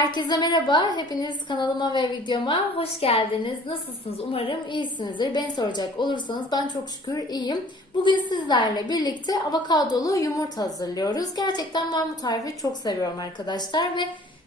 Herkese merhaba. Hepiniz kanalıma ve videoma hoş geldiniz. Nasılsınız? Umarım iyisinizdir. Beni soracak olursanız ben çok şükür iyiyim. Bugün sizlerle birlikte avokadolu yumurta hazırlıyoruz. Gerçekten ben bu tarifi çok seviyorum arkadaşlar ve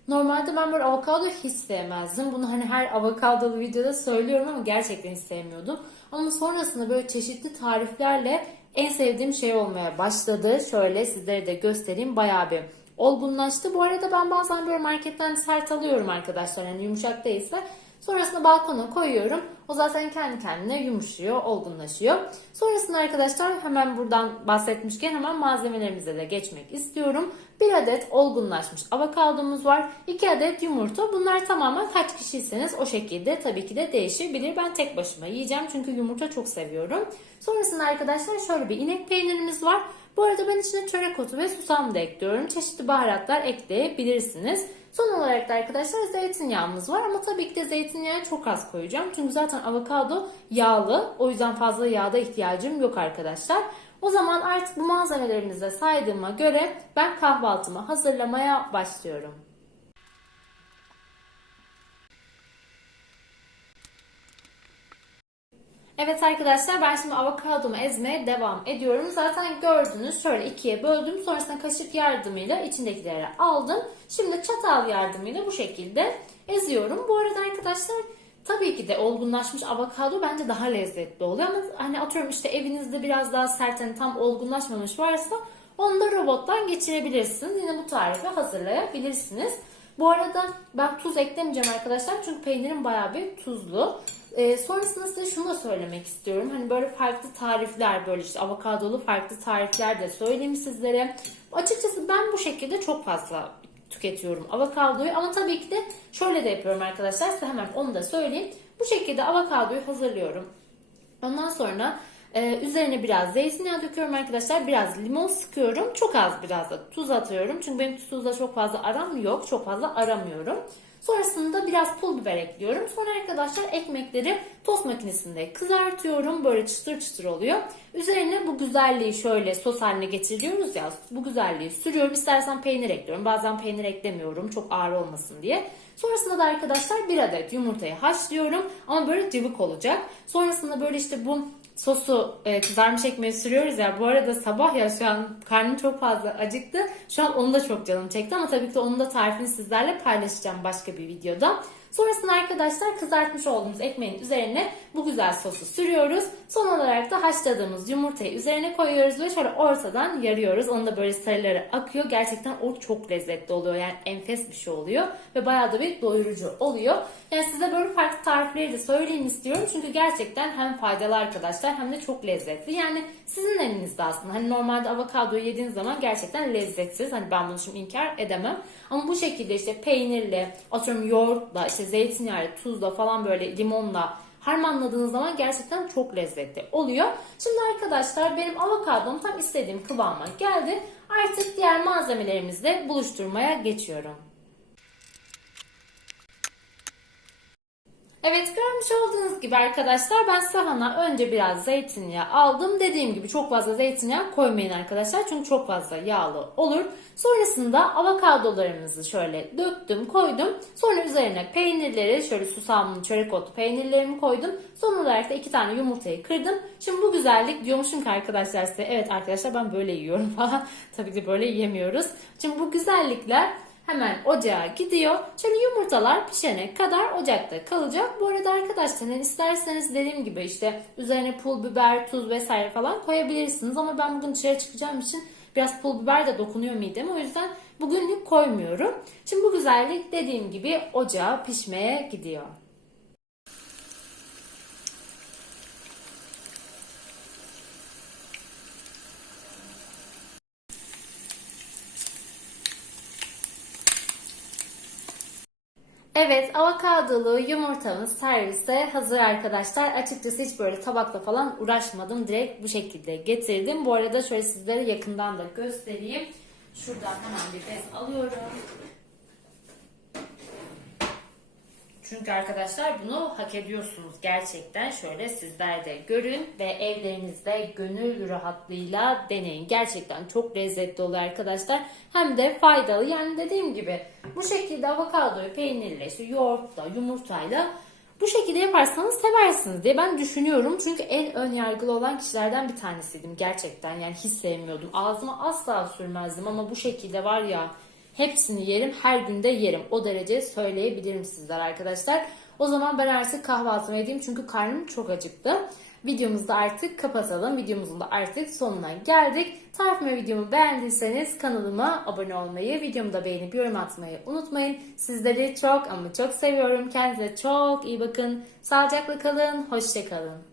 normalde ben böyle avokado hiç sevmezdim. Bunu hani her avokadolu videoda söylüyorum ama gerçekten hiç sevmiyordum. Ama sonrasında böyle çeşitli tariflerle en sevdiğim şey olmaya başladı. Şöyle sizlere de göstereyim. Bayağı bir olgunlaştı. Bu arada ben bazen böyle marketten sert alıyorum arkadaşlar. Yani yumuşak değilse. Sonrasında balkona koyuyorum. O zaten kendi kendine yumuşuyor, olgunlaşıyor. Sonrasında arkadaşlar hemen buradan bahsetmişken hemen malzemelerimize de geçmek istiyorum. Bir adet olgunlaşmış avokadomuz var. 2 adet yumurta. Bunlar tamamen kaç kişiyseniz o şekilde tabii ki de değişebilir. Ben tek başıma yiyeceğim çünkü yumurta çok seviyorum. Sonrasında arkadaşlar şöyle bir inek peynirimiz var. Bu arada ben içine çörek otu ve susam da ekliyorum. Çeşitli baharatlar ekleyebilirsiniz. Son olarak da arkadaşlar zeytinyağımız var ama tabii ki de zeytinyağı çok az koyacağım. Çünkü zaten avokado yağlı. O yüzden fazla yağda ihtiyacım yok arkadaşlar. O zaman artık bu malzemelerimizi saydığıma göre ben kahvaltımı hazırlamaya başlıyorum. Evet arkadaşlar ben şimdi avokadomu ezmeye devam ediyorum. Zaten gördünüz şöyle ikiye böldüm. Sonrasında kaşık yardımıyla içindekileri aldım. Şimdi çatal yardımıyla bu şekilde eziyorum. Bu arada arkadaşlar tabii ki de olgunlaşmış avokado bence daha lezzetli oluyor. Ama hani atıyorum işte evinizde biraz daha sert hani tam olgunlaşmamış varsa onu da robottan geçirebilirsiniz. Yine bu tarifi hazırlayabilirsiniz. Bu arada ben tuz eklemeyeceğim arkadaşlar çünkü peynirim bayağı bir tuzlu. Ee, sonrasında size şunu da söylemek istiyorum. Hani böyle farklı tarifler böyle işte avokadolu farklı tarifler de söyleyeyim sizlere. Açıkçası ben bu şekilde çok fazla tüketiyorum avokadoyu ama tabii ki de şöyle de yapıyorum arkadaşlar. Size hemen onu da söyleyeyim. Bu şekilde avokadoyu hazırlıyorum. Ondan sonra ee, üzerine biraz zeytinyağı döküyorum arkadaşlar. Biraz limon sıkıyorum. Çok az biraz da tuz atıyorum. Çünkü benim tuzla çok fazla aram yok. Çok fazla aramıyorum. Sonrasında biraz pul biber ekliyorum. Sonra arkadaşlar ekmekleri tost makinesinde kızartıyorum. Böyle çıtır çıtır oluyor. Üzerine bu güzelliği şöyle sos haline getiriyoruz ya. Bu güzelliği sürüyorum. İstersen peynir ekliyorum. Bazen peynir eklemiyorum. Çok ağır olmasın diye. Sonrasında da arkadaşlar bir adet yumurtayı haşlıyorum. Ama böyle cıvık olacak. Sonrasında böyle işte bu sosu e, kızarmış ekmeği sürüyoruz ya. Bu arada sabah ya şu an karnım çok fazla acıktı. Şu an onu da çok canım çekti ama tabii ki de onun da tarifini sizlerle paylaşacağım başka bir videoda. Sonrasında arkadaşlar kızartmış olduğumuz ekmeğin üzerine bu güzel sosu sürüyoruz. Son olarak da haşladığımız yumurtayı üzerine koyuyoruz ve şöyle ortadan yarıyoruz. Onun da böyle sarıları akıyor. Gerçekten o çok lezzetli oluyor. Yani enfes bir şey oluyor ve bayağı da bir doyurucu oluyor. Yani size böyle farklı tarifleri de söyleyeyim istiyorum. Çünkü gerçekten hem faydalı arkadaşlar hem de çok lezzetli. Yani sizin elinizde aslında. Hani normalde avokadoyu yediğiniz zaman gerçekten lezzetsiz. Hani ben bunu şimdi inkar edemem. Ama bu şekilde işte peynirle, atıyorum yoğurtla, işte zeytinyağıyla, tuzla falan böyle limonla harmanladığınız zaman gerçekten çok lezzetli oluyor. Şimdi arkadaşlar benim avokadom tam istediğim kıvama geldi. Artık diğer malzemelerimizle buluşturmaya geçiyorum. Evet görmüş olduğunuz gibi arkadaşlar ben sahana önce biraz zeytinyağı aldım. Dediğim gibi çok fazla zeytinyağı koymayın arkadaşlar çünkü çok fazla yağlı olur. Sonrasında avokadolarımızı şöyle döktüm koydum. Sonra üzerine peynirleri şöyle susamlı çörek otu peynirlerimi koydum. Son olarak da iki tane yumurtayı kırdım. Şimdi bu güzellik diyormuşum ki arkadaşlar size evet arkadaşlar ben böyle yiyorum falan. Tabii ki böyle yemiyoruz. Şimdi bu güzellikler hemen ocağa gidiyor. Şöyle yumurtalar pişene kadar ocakta kalacak. Bu arada arkadaşlar hani isterseniz dediğim gibi işte üzerine pul biber, tuz vesaire falan koyabilirsiniz. Ama ben bugün dışarı çıkacağım için biraz pul biber de dokunuyor mideme. O yüzden bugünlük koymuyorum. Şimdi bu güzellik dediğim gibi ocağa pişmeye gidiyor. Evet, avokadolu yumurtamız servise hazır arkadaşlar. Açıkçası hiç böyle tabakla falan uğraşmadım. Direkt bu şekilde getirdim. Bu arada şöyle sizlere yakından da göstereyim. Şuradan hemen bir bez alıyorum. Çünkü arkadaşlar bunu hak ediyorsunuz gerçekten. Şöyle sizler de görün ve evlerinizde gönül rahatlığıyla deneyin. Gerçekten çok lezzetli oluyor arkadaşlar. Hem de faydalı. Yani dediğim gibi bu şekilde avokadoyu peynirle, işte yoğurtla, yumurtayla bu şekilde yaparsanız seversiniz diye ben düşünüyorum. Çünkü en ön yargılı olan kişilerden bir tanesiydim gerçekten. Yani hiç sevmiyordum. Ağzıma asla sürmezdim ama bu şekilde var ya hepsini yerim. Her günde yerim. O derece söyleyebilirim sizler arkadaşlar. O zaman ben artık kahvaltımı edeyim çünkü karnım çok acıktı. Videomuzu da artık kapatalım. Videomuzun da artık sonuna geldik. Tarif ve videomu beğendiyseniz kanalıma abone olmayı, videomu da beğenip yorum atmayı unutmayın. Sizleri çok ama çok seviyorum. Kendinize çok iyi bakın. Sağlıcakla kalın. Hoşçakalın.